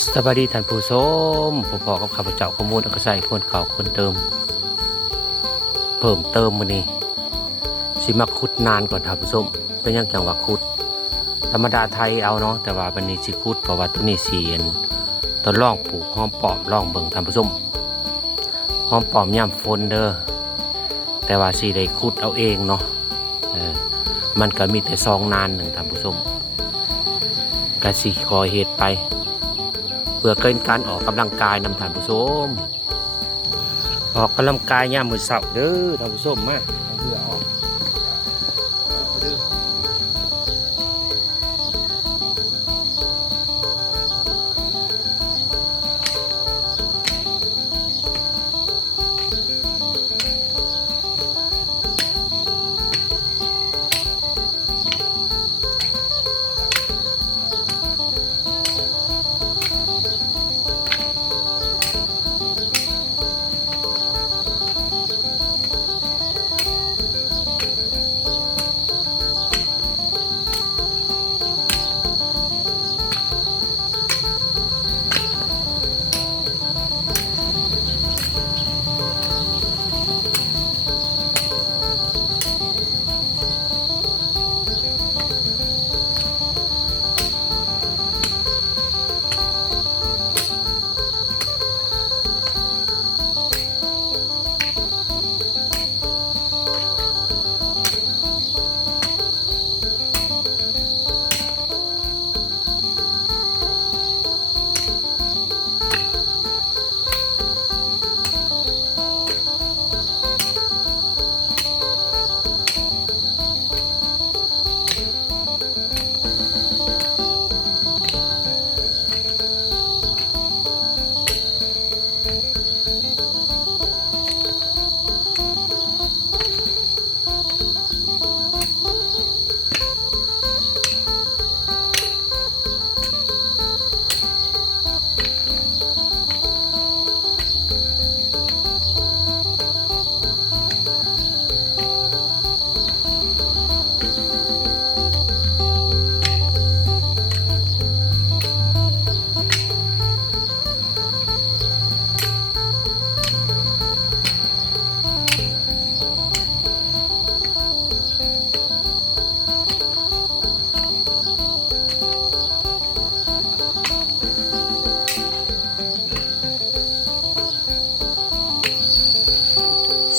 สวัสดีท่านผู้ชมผมพอกับข้าพเจ้าข้อมูลอักษรคนเก่าคนเติมเพิ่มเติมมื้อนี้สิมาขุดนานก่อนท่านผู้ชมเป็นยังจังว่าขุดธรรมดาไทยเอาเนาะแต่ว่าวันนี้สิขุดเพราะว่าตัวนี้สิเห็นต้นร่องปลูกหอมปอมร่องเบิ่งท่านผู้ชมหอมปอมย่ำฝนเด้อแต่ว่าสิได้ขุดเอาเองเนาะมันก็มีแต่ซองนานหนึ่งท่านผู้ชมก็สิขอเฮ็ดไปเพื่อเกินการออกกำลังกายนำท่านผู้ชมออกกำลังกายยามมื้อเช้าเด้อท่านผู้ชมมาเพื่อออก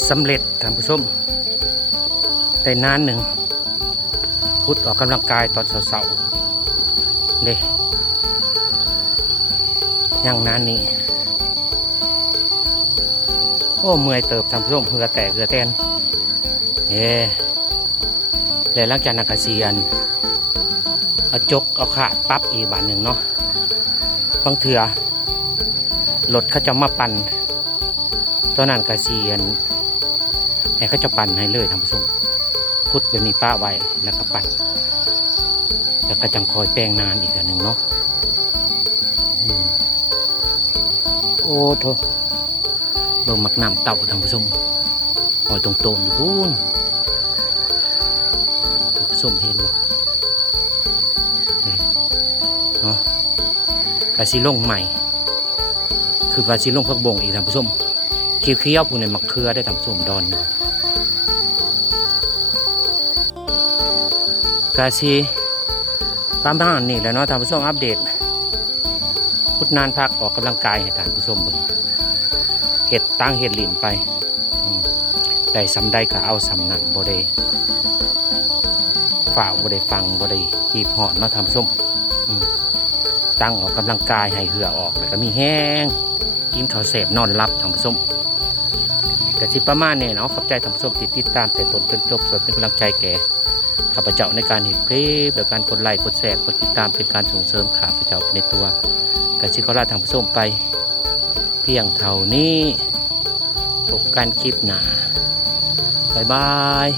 สำเร็จท่านผู้ชมได้นานหนึ่งขุดออกกำลังกายตอนเสาๆเด้ยังนานนี้โอ้เมื่อยเติบท่านผู้ชมเหือแตกเหือแตนแล้วหลังจากนักเสียนเอาจกเอาขาดปั๊บอีกบานหนึ่งเนาะบางเถื่อรถเขาจะมาปั่นตอนนั้นกเสียนให้เขาจะปั่นให้เลยท่านผู้ชมขุดแบบนี้ป้าไว้แล้วก็ปั่นแล้วก็จังคอยแป้งนานอีกอันหนึ่งเนาะโอ้โถเบิ่งมักน้ำเต่าท่านผู้ชมหอยตรงโตนอยู่พูนท่านผู้ชมเห็นบ่เนาะกะสิลงใหม่คือว่าสิลงพักบงอีกท่านผู้ชมเคี้ยวๆผู้ในมักเขือได้ท่านผู้ชมดอนกาซีประมาณนี้แหล้วเนาะท่านผู้ชมอัปเดตขุดนานพักออกกำลังกายให้ท่านผู้ชมเบิ่งเห็ดตั้งเห็ดหลินไปได้สำได้ก็เอาสำนันบ่ได้ฝ่าวบ่ได้ฟังบ่ได้หีบหอนเนาะท่านผู้ชมตั้งออกกำลังกายให้เหือออกแล้วก็มีแห้งกินข้าวเสพนอนรับท่านผู้ชมแต่ที่ประมาณนี้เนาะขอบใจท่านผู้ชมที่ติดตามแต่ต้นจนจบส่วนเป็นกำลังใจแก่ข้าพเจ้าในการเห็นคลิปโดยการกดไลค์กดแชร์กดติดตามเป็นการส่งเสริมข้าพเจ้าในตัวกันชิคอลาทางผู้ชมไปเพียงเท่านี้พบกันคลิปหน้าบ๊ายบาย